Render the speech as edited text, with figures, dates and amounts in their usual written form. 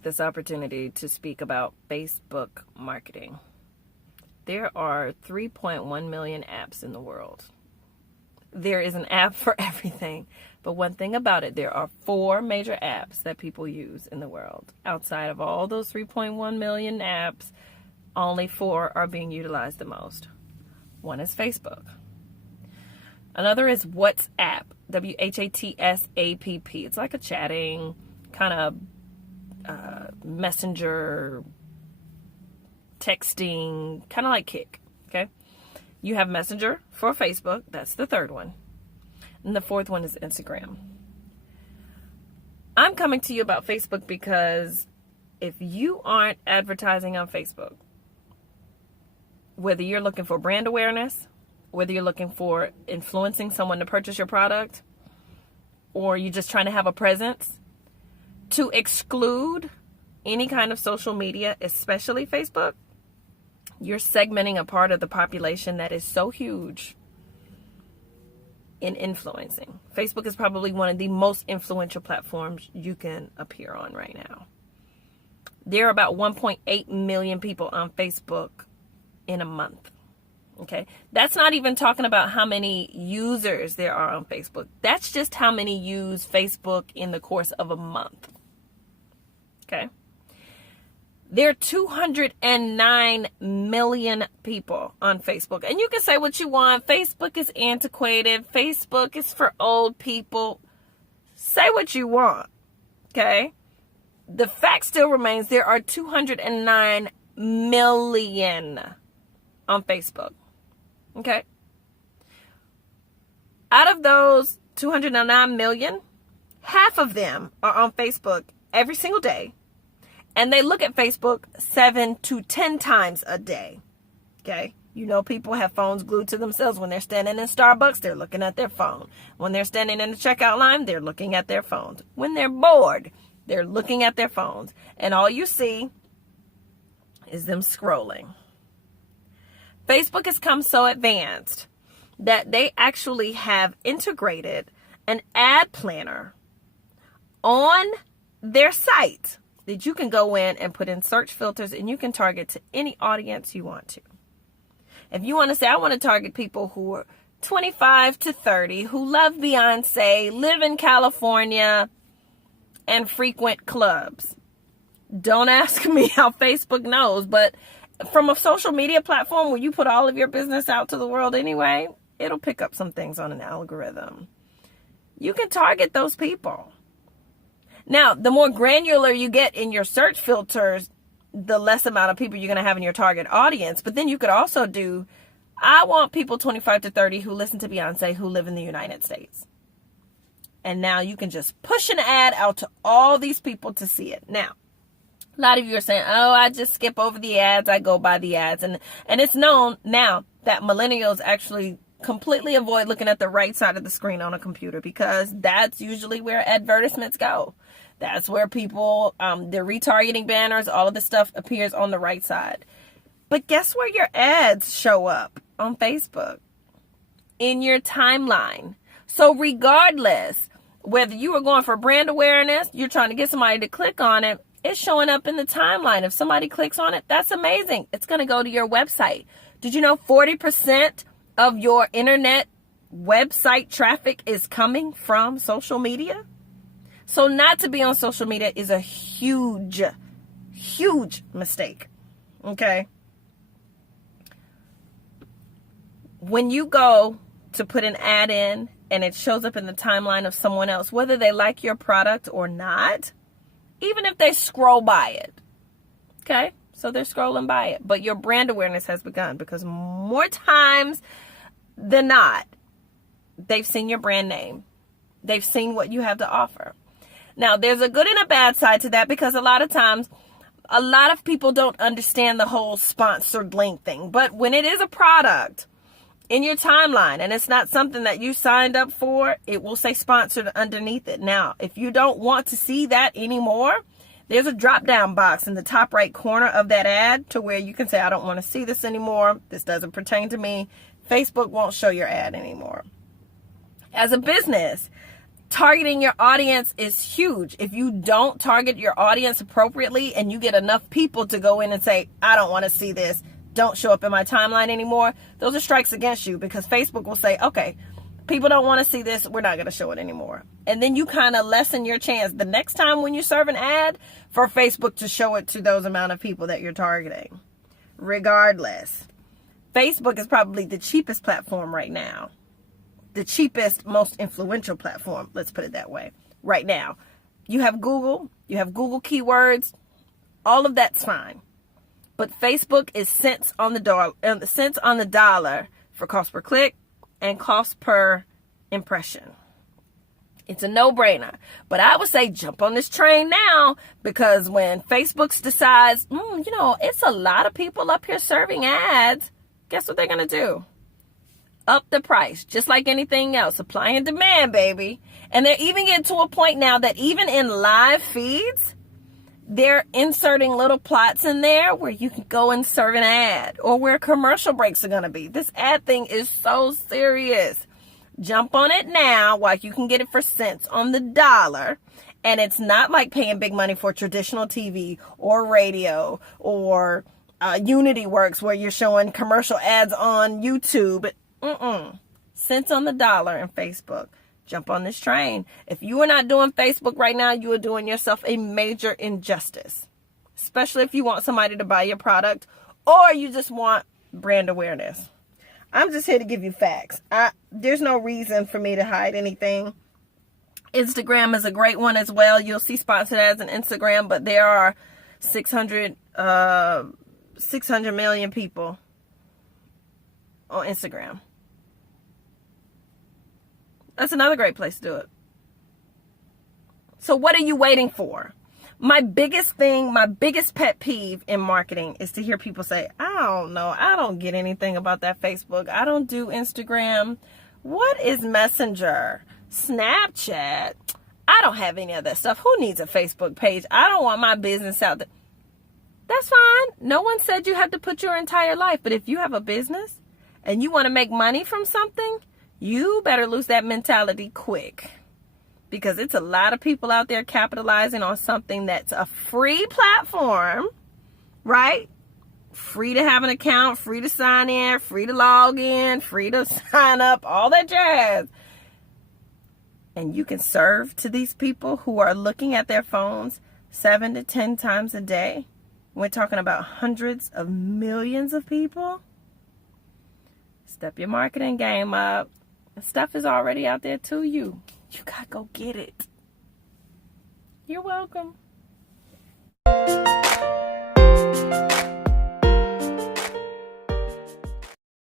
take this opportunity to speak about Facebook marketing. There are 3.1 million apps in the world. There is an app for everything. But one thing about it, there are 4 major apps that people use in the world. Outside of all those 3.1 million apps, only 4 are being utilized the most. One is Facebook. Another is WhatsApp, WHATSAPP. It's like a chatting kind of messenger, texting, kind of like Kik, okay? You have Messenger for Facebook. That's the 3rd one. And the 4th one is Instagram. I'm coming to you about Facebook because if you aren't advertising on Facebook, whether you're looking for brand awareness, whether you're looking for influencing someone to purchase your product, or you're just trying to have a presence, to exclude any kind of social media, especially Facebook, you're segmenting a part of the population that is so huge in influencing. Facebook is probably one of the most influential platforms you can appear on right now. There are about 1.8 million people on Facebook in a month. Okay, that's not even talking about how many users there are on Facebook. That's just how many use Facebook in the course of a month. Okay. There are 209 million people on Facebook. And you can say what you want. Facebook is antiquated. Facebook is for old people. Say what you want. Okay. The fact still remains there are 209 million on Facebook. Okay. Out of those 209 million, half of them are on Facebook every single day. And they look at Facebook 7 to 10 times a day. Okay. You know, people have phones glued to themselves. When they're standing in Starbucks, they're looking at their phone. When they're standing in the checkout line, they're looking at their phones. When they're bored, they're looking at their phones. And all you see is them scrolling. Facebook has come so advanced that they actually have integrated an ad planner on their site that you can go in and put in search filters and you can target to any audience you want to. If you want to say, I want to target people who are 25 to 30, who love Beyonce, live in California, and frequent clubs. Don't ask me how Facebook knows, but from a social media platform where you put all of your business out to the world anyway, it'll pick up some things on an algorithm. You can target those people. Now, the more granular you get in your search filters, the less amount of people you're going to have in your target audience. But then you could also do, I want people 25 to 30 who listen to Beyonce who live in the United States. And now you can just push an ad out to all these people to see it. Now, a lot of you are saying, oh, I just skip over the ads. I go by the ads. And it's known now that millennials actually completely avoid looking at the right side of the screen on a computer because that's usually where advertisements go. That's where people, the retargeting banners, all of this stuff appears on the right side. But guess where your ads show up? On Facebook. In your timeline. So regardless, whether you are going for brand awareness, you're trying to get somebody to click on it, it's showing up in the timeline. If somebody clicks on it, that's amazing. It's going to go to your website. Did you know 40% of your internet website traffic is coming from social media? So not to be on social media is a huge, huge mistake. Okay. When you go to put an ad in and it shows up in the timeline of someone else, whether they like your product or not, even if they scroll by it. Okay. So they're scrolling by it, but your brand awareness has begun because more times than not, they've seen your brand name. They've seen what you have to offer. Now, there's a good and a bad side to that because a lot of times, a lot of people don't understand the whole sponsored link thing. But when it is a product in your timeline and it's not something that you signed up for, it will say sponsored underneath it. Now, if you don't want to see that anymore, there's a drop down box in the top right corner of that ad to where you can say, I don't want to see this anymore. This doesn't pertain to me. Facebook won't show your ad anymore. As a business, Targeting your audience is huge. If you don't target your audience appropriately and you get enough people to go in and say, I don't want to see this, don't show up in my timeline anymore, those are strikes against you, because Facebook will say, okay, people don't want to see this, we're not going to show it anymore. And then you kind of lessen your chance the next time when you serve an ad for Facebook to show it to those amount of people that you're targeting. Regardless, Facebook is probably the cheapest platform right now. The cheapest, most influential platform, let's put it that way, right now. You have Google keywords, all of that's fine. But Facebook is cents on the dollar for cost per click and cost per impression. It's a no-brainer. But I would say jump on this train now, because when Facebook decides, it's a lot of people up here serving ads, guess what they're going to do? Up the price, just like anything else. Supply and demand, baby. And they're even getting to a point now that even in live feeds, they're inserting little plots in there where you can go and serve an ad, or where commercial breaks are going to be. This ad thing is so serious. Jump on it now while you can get it for cents on the dollar. And it's not like paying big money for traditional TV or radio or Unity Works, where you're showing commercial ads on YouTube. Cents on the dollar in Facebook. Jump on this train. If you are not doing Facebook right now, you are doing yourself a major injustice. Especially if you want somebody to buy your product, or you just want brand awareness. I'm just here to give you facts. There's no reason for me to hide anything. Instagram is a great one as well. You'll see sponsored ads on Instagram, but there are 600 million people on Instagram. That's another great place to do it. So what are you waiting for? My biggest pet peeve in marketing is to hear people say, I don't know, I don't get anything about that Facebook. I don't do Instagram. What is Messenger? Snapchat? I don't have any of that stuff. Who needs a Facebook page? I don't want my business out there. That's fine. No one said you have to put your entire life. But if you have a business and you want to make money from something, you better lose that mentality quick. Because it's a lot of people out there capitalizing on something that's a free platform, right? Free to have an account, free to sign in, free to log in, free to sign up, all that jazz. And you can serve to these people who are looking at their phones 7 to 10 times a day. We're talking about hundreds of millions of people. Step your marketing game up. Stuff is already out there to you. You gotta go get it. You're welcome.